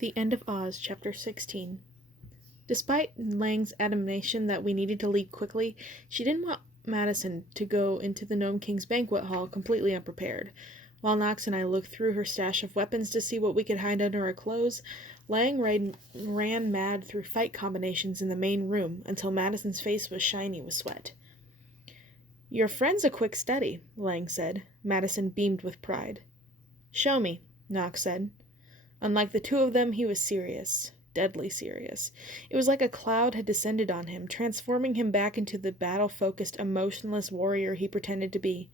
The End of Oz, Chapter 16. Despite Lang's admonition that we needed to leave quickly, she didn't want Madison to go into the Gnome King's banquet hall completely unprepared. While Knox and I looked through her stash of weapons to see what we could hide under our clothes, Lang ran mad through fight combinations in the main room until Madison's face was shiny with sweat. "Your friend's a quick study," Lang said. Madison beamed with pride. "Show me," Knox said. Unlike the two of them, he was serious. Deadly serious. It was like a cloud had descended on him, transforming him back into the battle-focused, emotionless warrior he pretended to be.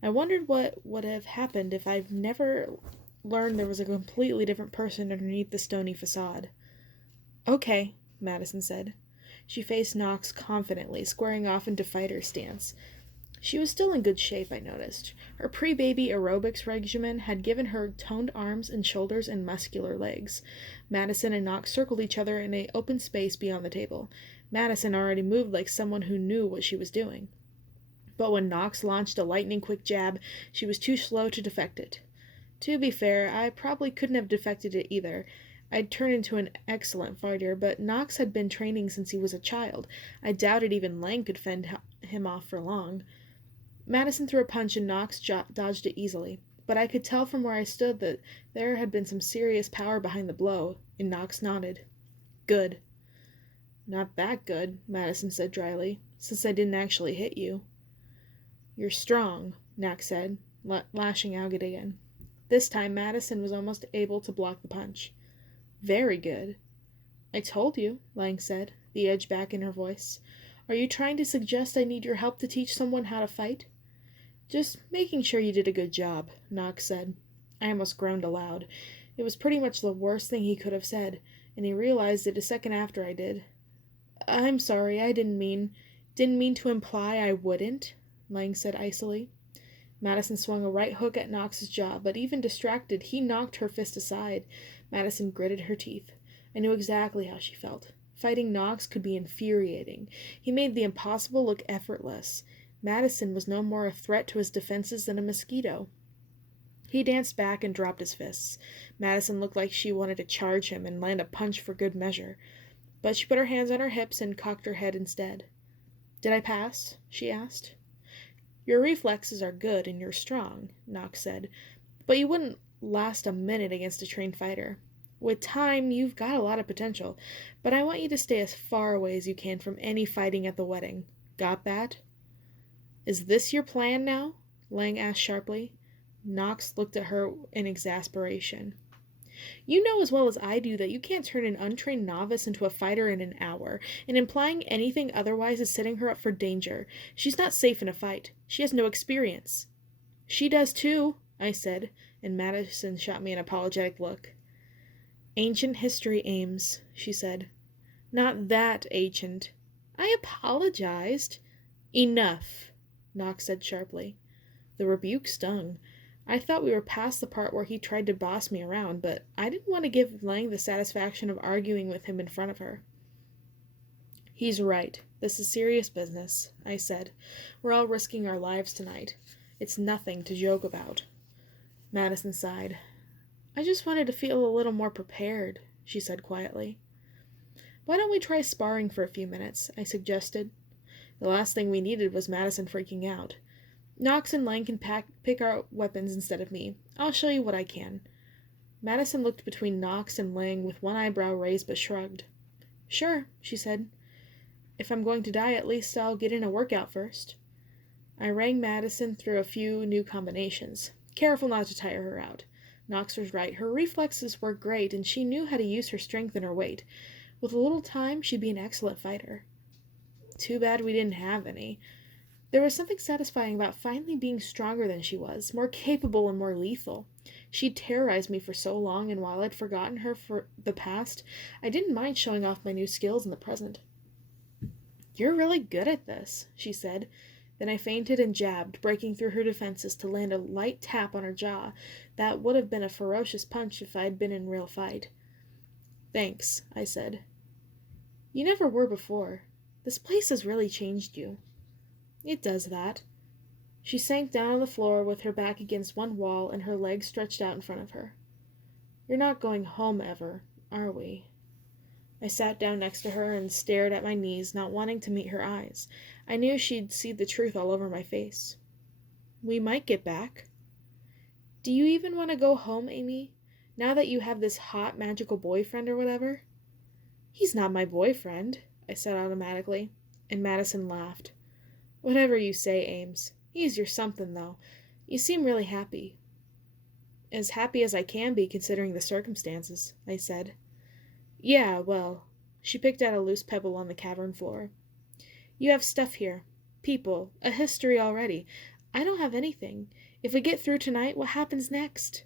I wondered what would have happened if I'd never learned there was a completely different person underneath the stony facade. "Okay," Madison said. She faced Knox confidently, squaring off into fighter stance. She was still in good shape, I noticed. Her pre-baby aerobics regimen had given her toned arms and shoulders and muscular legs. Madison and Knox circled each other in an open space beyond the table. Madison already moved like someone who knew what she was doing. But when Knox launched a lightning-quick jab, she was too slow to defect it. To be fair, I probably couldn't have defected it either. I'd turned into an excellent fighter, but Knox had been training since he was a child. I doubted even Lang could fend him off for long. Madison threw a punch and Knox dodged it easily, but I could tell from where I stood that there had been some serious power behind the blow, and Knox nodded. "Good." "Not that good," Madison said dryly, "since I didn't actually hit you." "You're strong," Knox said, lashing out again. This time Madison was almost able to block the punch. "Very good." "I told you," Lang said, the edge back in her voice. "Are you trying to suggest I need your help to teach someone how to fight?" "Just making sure you did a good job," Knox said. I almost groaned aloud. It was pretty much the worst thing he could have said, and he realized it a second after I did. "I'm sorry, I didn't mean to imply I wouldn't," Lang said icily. Madison swung a right hook at Knox's jaw, but even distracted, he knocked her fist aside. Madison gritted her teeth. I knew exactly how she felt. Fighting Knox could be infuriating. He made the impossible look effortless. Madison was no more a threat to his defenses than a mosquito. He danced back and dropped his fists. Madison looked like she wanted to charge him and land a punch for good measure. But she put her hands on her hips and cocked her head instead. "Did I pass?" she asked. "Your reflexes are good and you're strong," Knox said, "but you wouldn't last a minute against a trained fighter. With time, you've got a lot of potential, but I want you to stay as far away as you can from any fighting at the wedding. Got that?" "Is this your plan now?" Lang asked sharply. Knox looked at her in exasperation. "You know as well as I do that you can't turn an untrained novice into a fighter in an hour, and implying anything otherwise is setting her up for danger. She's not safe in a fight. She has no experience." "She does too," I said, and Madison shot me an apologetic look. "Ancient history, Ames," she said. "Not that ancient." I apologized. "Enough," Knox said sharply. The rebuke stung. I thought we were past the part where he tried to boss me around, but I didn't want to give Lang the satisfaction of arguing with him in front of her. "He's right. This is serious business," I said. "We're all risking our lives tonight. It's nothing to joke about." Madison sighed. "I just wanted to feel a little more prepared," she said quietly. "Why don't we try sparring for a few minutes?" I suggested. The last thing we needed was Madison freaking out. "Knox and Lang can pick our weapons instead of me. I'll show you what I can." Madison looked between Knox and Lang with one eyebrow raised but shrugged. "Sure," she said. "If I'm going to die, at least I'll get in a workout first." I rang Madison through a few new combinations. Careful not to tire her out. Knox was right. Her reflexes were great, and she knew how to use her strength and her weight. With a little time, she'd be an excellent fighter. Too bad we didn't have any. There was something satisfying about finally being stronger than she was, more capable and more lethal. She'd terrorized me for so long, and while I'd forgotten her for the past, I didn't mind showing off my new skills in the present. "You're really good at this," she said. Then I feinted and jabbed, breaking through her defenses to land a light tap on her jaw. That would have been a ferocious punch if I'd been in real fight. "Thanks," I said. "You never were before. This place has really changed you." "It does that." She sank down on the floor with her back against one wall and her legs stretched out in front of her. "You're not going home ever, are we? I sat down next to her and stared at my knees, not wanting to meet her eyes. I knew she'd see the truth all over my face. We might get back. Do you even want to go home, Amy? Now that you have this hot, magical boyfriend or whatever? He's not my boyfriend, I said automatically, and Madison laughed. Whatever you say, Ames. He's your something, though. You seem really happy. As happy as I can be, considering the circumstances, I said. Yeah, well, she picked out a loose pebble on the cavern floor. You have stuff here. People. A history already. I don't have anything. If we get through tonight, what happens next?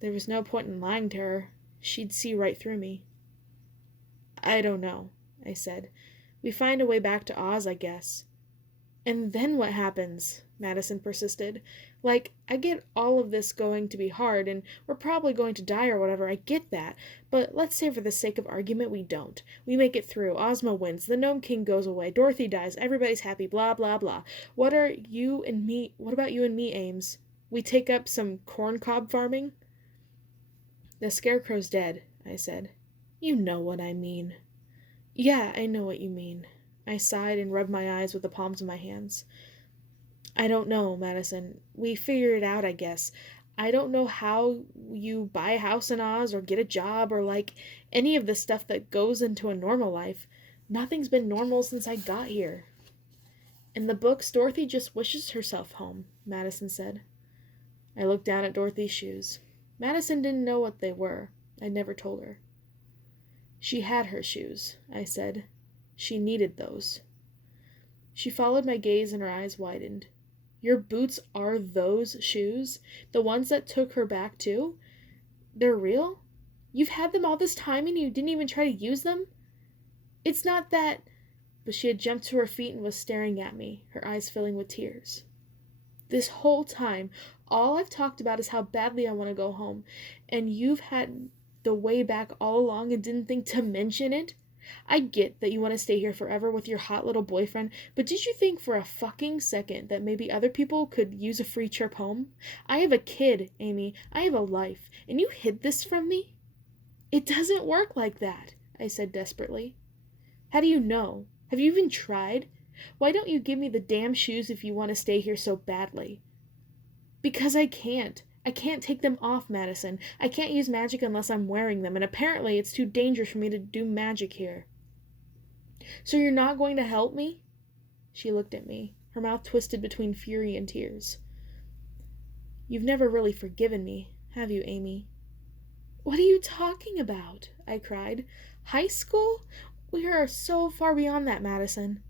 There was no point in lying to her. She'd see right through me. I don't know, I said. We find a way back to Oz, I guess. And then what happens? Madison persisted. Like, I get all of this going to be hard, and we're probably going to die or whatever, I get that. But let's say for the sake of argument we don't. We make it through, Ozma wins, the Gnome King goes away, Dorothy dies, everybody's happy, blah, blah, blah. What about you and me, Ames? We take up some corncob farming? The Scarecrow's dead, I said. You know what I mean. Yeah, I know what you mean. I sighed and rubbed my eyes with the palms of my hands. I don't know, Madison. We figure it out, I guess. I don't know how you buy a house in Oz or get a job or like any of the stuff that goes into a normal life. Nothing's been normal since I got here. In the books, Dorothy just wishes herself home, Madison said. I looked down at Dorothy's shoes. Madison didn't know what they were. I'd never told her. She had her shoes, I said. She needed those. She followed my gaze and her eyes widened. Your boots are those shoes? The ones that took her back too? They're real? You've had them all this time and you didn't even try to use them? It's not that... But she had jumped to her feet and was staring at me, her eyes filling with tears. This whole time, all I've talked about is how badly I want to go home, and you've had the way back all along and didn't think to mention it? I get that you want to stay here forever with your hot little boyfriend, but did you think for a fucking second that maybe other people could use a free trip home? I have a kid, Amy. I have a life, and you hid this from me? It doesn't work like that, I said desperately. How do you know? Have you even tried? Why don't you give me the damn shoes if you want to stay here so badly? Because I can't. I can't take them off, Madison. I can't use magic unless I'm wearing them, and apparently it's too dangerous for me to do magic here. So you're not going to help me? She looked at me, her mouth twisted between fury and tears. You've never really forgiven me, have you, Amy? What are you talking about? I cried. High school? We are so far beyond that, Madison.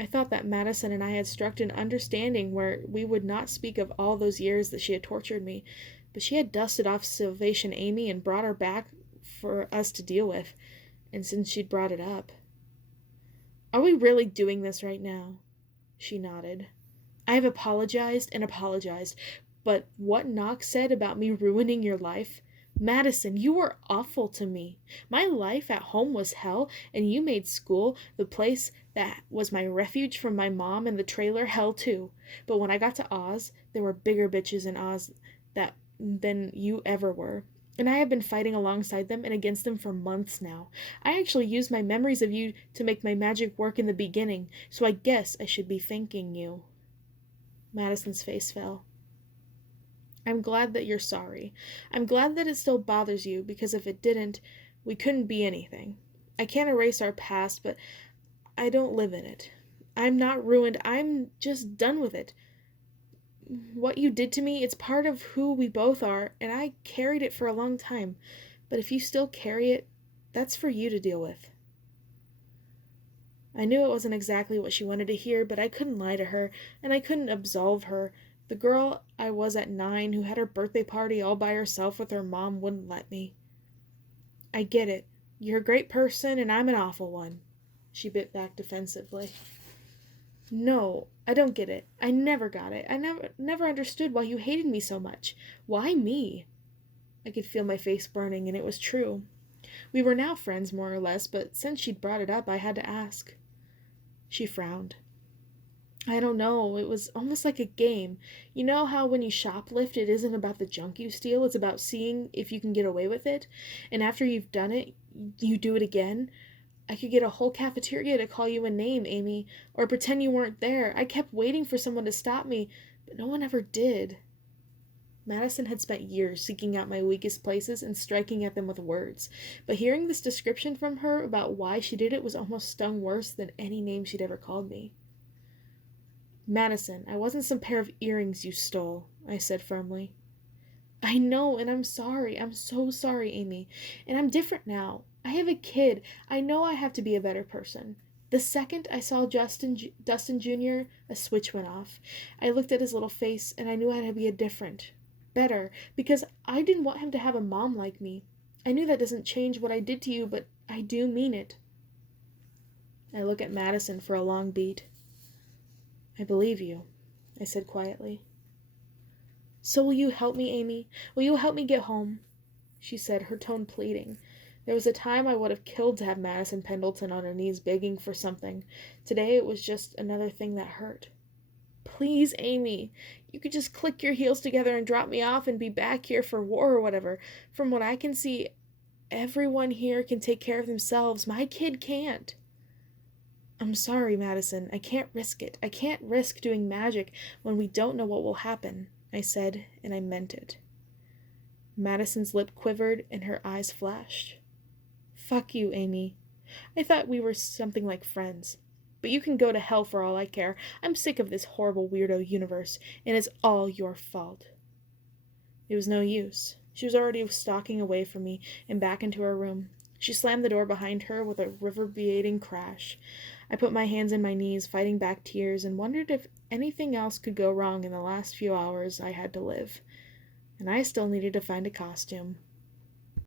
I thought that Madison and I had struck an understanding where we would not speak of all those years that she had tortured me, but she had dusted off Salvation Amy and brought her back for us to deal with, and since she'd brought it up... Are we really doing this right now? She nodded. I have apologized and apologized, but what Knox said about me ruining your life... Madison, you were awful to me. My life at home was hell, and you made school, the place that was my refuge from my mom and the trailer, hell too. But when I got to Oz, there were bigger bitches in Oz than you ever were. And I have been fighting alongside them and against them for months now. I actually used my memories of you to make my magic work in the beginning, so I guess I should be thanking you. Madison's face fell. I'm glad that you're sorry. I'm glad that it still bothers you, because if it didn't, we couldn't be anything. I can't erase our past, but I don't live in it. I'm not ruined. I'm just done with it. What you did to me, it's part of who we both are, and I carried it for a long time. But if you still carry it, that's for you to deal with. I knew it wasn't exactly what she wanted to hear, but I couldn't lie to her, and I couldn't absolve her. The girl I was at 9 who had her birthday party all by herself with her mom wouldn't let me. I get it. You're a great person and I'm an awful one. She bit back defensively. No, I don't get it. I never got it. I never understood why you hated me so much. Why me? I could feel my face burning, and it was true. We were now friends, more or less, but since she'd brought it up, I had to ask. She frowned. I don't know, it was almost like a game. You know how when you shoplift, it isn't about the junk you steal, it's about seeing if you can get away with it? And after you've done it, you do it again? I could get a whole cafeteria to call you a name, Amy, or pretend you weren't there. I kept waiting for someone to stop me, but no one ever did. Madison had spent years seeking out my weakest places and striking at them with words, but hearing this description from her about why she did it was almost stung worse than any name she'd ever called me. Madison, I wasn't some pair of earrings you stole, I said firmly. I know, and I'm sorry. I'm so sorry, Amy. And I'm different now. I have a kid. I know I have to be a better person. The second I saw Dustin Jr., a switch went off. I looked at his little face, and I knew I had to be a different, better, because I didn't want him to have a mom like me. I knew that doesn't change what I did to you, but I do mean it. I looked at Madison for a long beat. I believe you, I said quietly. So will you help me, Amy? Will you help me get home? She said, her tone pleading. There was a time I would have killed to have Madison Pendleton on her knees begging for something. Today it was just another thing that hurt. Please, Amy, you could just click your heels together and drop me off and be back here for war or whatever. From what I can see, everyone here can take care of themselves. My kid can't. I'm sorry, Madison. I can't risk it. I can't risk doing magic when we don't know what will happen, I said, and I meant it. Madison's lip quivered and her eyes flashed. Fuck you, Amy. I thought we were something like friends. But you can go to hell for all I care. I'm sick of this horrible weirdo universe, and it's all your fault. It was no use. She was already stalking away from me and back into her room. She slammed the door behind her with a reverberating crash. I put my hands in my knees, fighting back tears, and wondered if anything else could go wrong in the last few hours I had to live. And I still needed to find a costume.